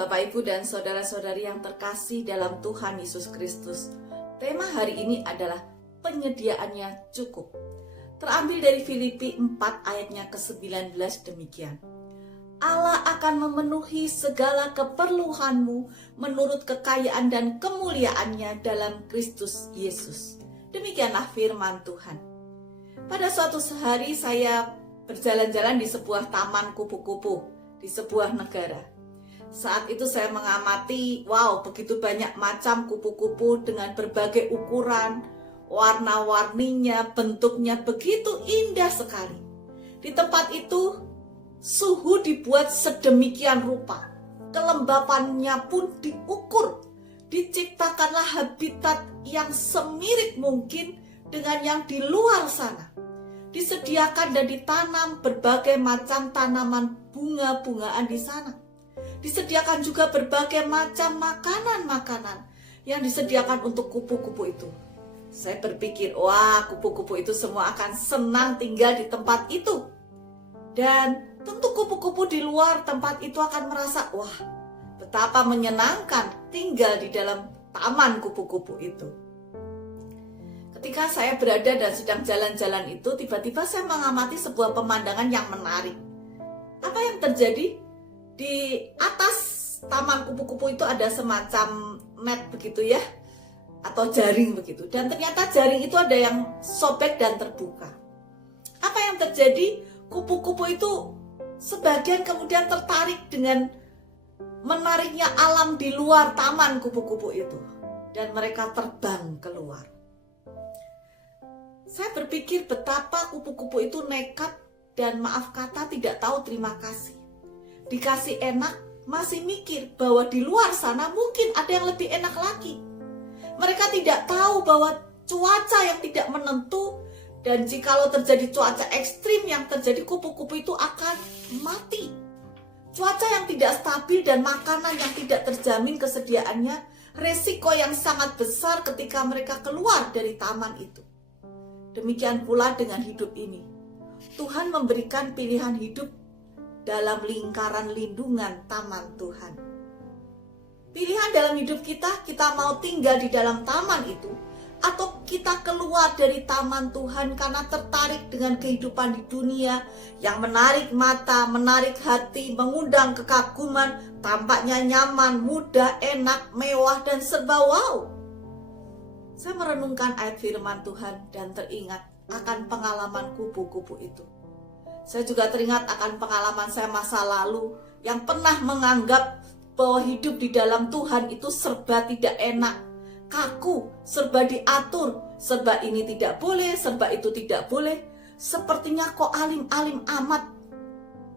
Bapak, Ibu, dan saudara-saudari yang terkasih dalam Tuhan Yesus Kristus. Tema hari ini adalah penyediaannya cukup. Terambil dari Filipi 4 ayatnya ke-19 demikian. Allah akan memenuhi segala keperluanmu menurut kekayaan dan kemuliaannya dalam Kristus Yesus. Demikianlah firman Tuhan. Pada suatu hari saya berjalan-jalan di sebuah taman kupu-kupu di sebuah negara. Saat itu saya mengamati, begitu banyak macam kupu-kupu dengan berbagai ukuran, warna-warninya, bentuknya begitu indah sekali. Di tempat itu, suhu dibuat sedemikian rupa. Kelembapannya pun diukur. Diciptakanlah habitat yang semirip mungkin dengan yang di luar sana. Disediakan dan ditanam berbagai macam tanaman bunga-bungaan di sana. Disediakan juga berbagai macam makanan-makanan yang disediakan untuk kupu-kupu itu. Saya berpikir, kupu-kupu itu semua akan senang tinggal di tempat itu. Dan tentu kupu-kupu di luar tempat itu akan merasa, betapa menyenangkan tinggal di dalam taman kupu-kupu itu. Ketika saya berada dan sedang jalan-jalan itu, tiba-tiba saya mengamati sebuah pemandangan yang menarik. Apa yang terjadi? Di atas taman kupu-kupu itu ada semacam mat begitu ya, atau jaring begitu. Dan ternyata jaring itu ada yang sobek dan terbuka. Apa yang terjadi? Kupu-kupu itu sebagian kemudian tertarik dengan menariknya alam di luar taman kupu-kupu itu. Dan mereka terbang keluar. Saya berpikir betapa kupu-kupu itu nekat dan maaf kata tidak tahu terima kasih. Dikasih enak, masih mikir bahwa di luar sana mungkin ada yang lebih enak lagi. Mereka tidak tahu bahwa cuaca yang tidak menentu, dan jikalau terjadi cuaca ekstrim yang terjadi, kupu-kupu itu akan mati. Cuaca yang tidak stabil dan makanan yang tidak terjamin kesediaannya, resiko yang sangat besar ketika mereka keluar dari taman itu. Demikian pula dengan hidup ini. Tuhan memberikan pilihan hidup dalam lingkaran lindungan taman Tuhan. Pilihan dalam hidup kita mau tinggal di dalam taman itu, atau kita keluar dari taman Tuhan karena tertarik dengan kehidupan di dunia yang menarik mata, menarik hati, mengundang kekaguman, tampaknya nyaman, mudah, enak, mewah, dan serba wow. Saya merenungkan ayat firman Tuhan dan teringat akan pengalaman kupu-kupu itu. Saya juga teringat akan pengalaman saya masa lalu yang pernah menganggap bahwa hidup di dalam Tuhan itu serba tidak enak, kaku, serba diatur, serba ini tidak boleh, serba itu tidak boleh. Sepertinya kok alim-alim amat.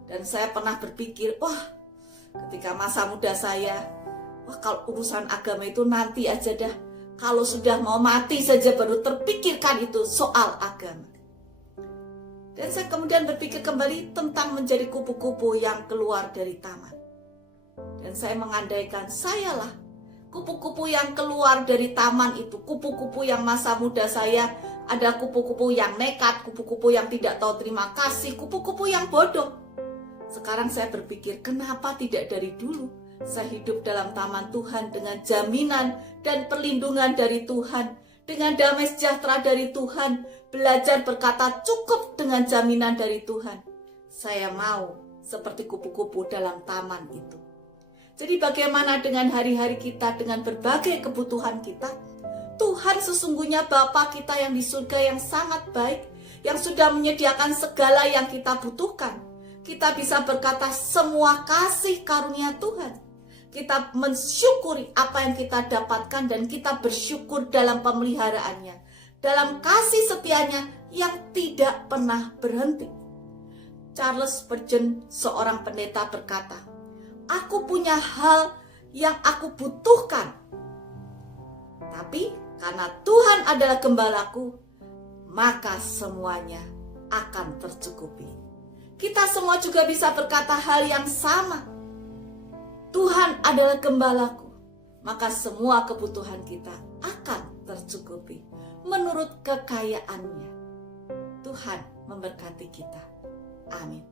Dan saya pernah berpikir, ketika masa muda saya, kalau urusan agama itu nanti aja dah. Kalau sudah mau mati saja baru terpikirkan itu soal agama. Dan saya kemudian berpikir kembali tentang menjadi kupu-kupu yang keluar dari taman. Dan saya mengandaikan sayalah kupu-kupu yang keluar dari taman itu. Kupu-kupu yang masa muda saya ada kupu-kupu yang nekat, kupu-kupu yang tidak tahu terima kasih, kupu-kupu yang bodoh. Sekarang saya berpikir, kenapa tidak dari dulu saya hidup dalam taman Tuhan dengan jaminan dan perlindungan dari Tuhan, dengan damai sejahtera dari Tuhan, belajar berkata cukup dengan jaminan dari Tuhan. Saya mau seperti kupu-kupu dalam taman itu. Jadi bagaimana dengan hari-hari kita, dengan berbagai kebutuhan kita? Tuhan sesungguhnya Bapa kita yang di surga yang sangat baik, yang sudah menyediakan segala yang kita butuhkan. Kita bisa berkata semua kasih karunia Tuhan. Kita mensyukuri apa yang kita dapatkan dan kita bersyukur dalam pemeliharaannya, dalam kasih setianya yang tidak pernah berhenti. Charles Spurgeon, seorang pendeta, berkata, "Aku punya hal yang aku butuhkan, tapi karena Tuhan adalah gembalaku, maka semuanya akan tercukupi." Kita semua juga bisa berkata hal yang sama. Tuhan adalah gembalaku, maka semua kebutuhan kita akan tercukupi menurut kekayaannya. Tuhan memberkati kita. Amin.